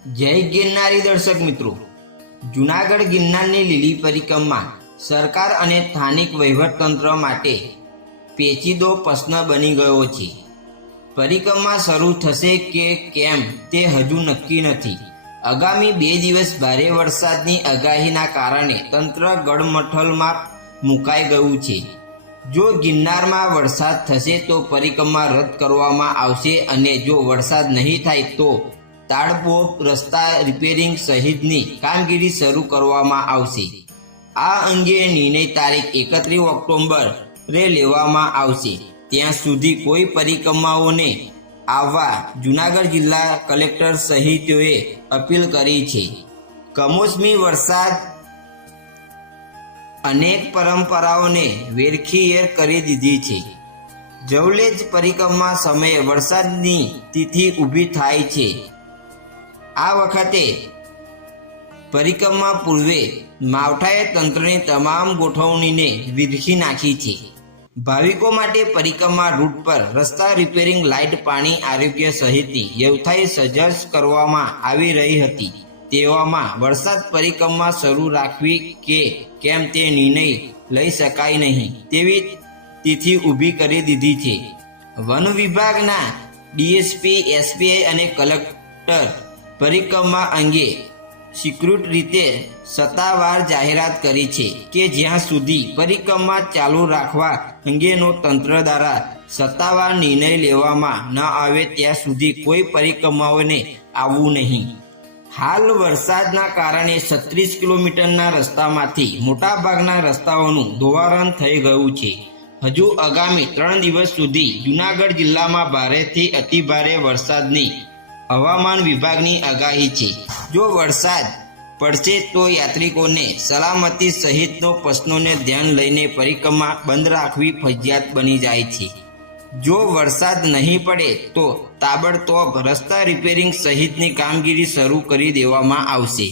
જય ગિરનારી દર્શક મિત્રો, જૂનાગઢ ગિરનારની લીલી પરિક્રમા સરકાર અને સ્થાનિક વહીવટતંત્ર માટે પેચીદો પ્રશ્ન બની ગયો છે. પરિક્રમા શરૂ થશે કે કેમ તે હજુ નક્કી નથી. આગામી 2 દિવસ ભારે વરસાદની આગાહીના કારણે તંત્ર ગડમથલમાં મુકાઈ ગયું છે. જો ગિરનારમાં વરસાદ થશે તો પરિક્રમા રદ કરવામાં આવશે અને જો વરસાદ નહીં થાય તો તાળપોપ રસ્તા રિપેરિંગ સહિતની કામગીરી શરૂ કરવામાં આવશે. આ અંગે નિર્ણય તારીખ 31 ઓક્ટોબરે લેવામાં આવશે. ત્યાં સુધી કોઈ પરિક્રમાઓને આવવા જૂનાગઢ જિલ્લા કલેક્ટર સહિતોએ અપીલ કરી છે. કમોસમી વરસાદ અનેક પરંપરાઓને વેરખીયેર કરી દીધી છે. જવલેજ પરિક્રમા સમયે વરસાદની તિથિ ઊભી થાય છે. આ વખતે પરિક્રમા પૂર્વે માવઠાએ તંત્રની તમામ ગોઠવણીને વિરખી નાખી છે. ભાવિકો માટે પરિક્રમા રૂટ પર રસ્તા રિપેરિંગ, લાઇટ, પાણી, આરોગ્ય સહિતની વ્યવસ્થાએ સજ્જ કરવામાં આવી રહી હતી. તેવામાં વરસાદ પરિક્રમા શરૂ રાખવી કે કેમ તે નિર્ણય લઈ શકાય નહીં તેવી તિથિ ઊભી કરી દીધી છે. વન વિભાગના ડીએસપી, એસપીઆઈ અને કલેક્ટર પરિક્રમા અંગે સ્વીકૃત રીતે સત્તાવાર જાહેરાત કરી છે કે જ્યાં સુધી પરિક્રમા ચાલુ રાખવા અંગેનો તંત્ર દ્વારા સત્તાવાર નિર્ણય લેવામાં ન આવે ત્યાં સુધી કોઈ પરિક્રમાઓને આવવું નહીં. હાલ વરસાદના કારણે 36 કિલોમીટરના રસ્તામાંથી મોટાભાગના રસ્તાઓનું ધોવાણ થઈ ગયું છે. હજુ આગામી 3 દિવસ સુધી જૂનાગઢ જિલ્લામાં ભારેથી અતિભારે વરસાદની હવામાન વિભાગની આગાહી છે. જો વરસાદ પડશે તો યાત્રિકોને સલામતી સહિતનો પ્રશ્નોને ધ્યાન લઈને પરિક્રમા બંધ રાખવી ફરજિયાત બની જાય છે. જો વરસાદ નહીં પડે તો તાબડતોબ રસ્તા રિપેરિંગ સહિતની કામગીરી શરૂ કરી દેવામાં આવશે.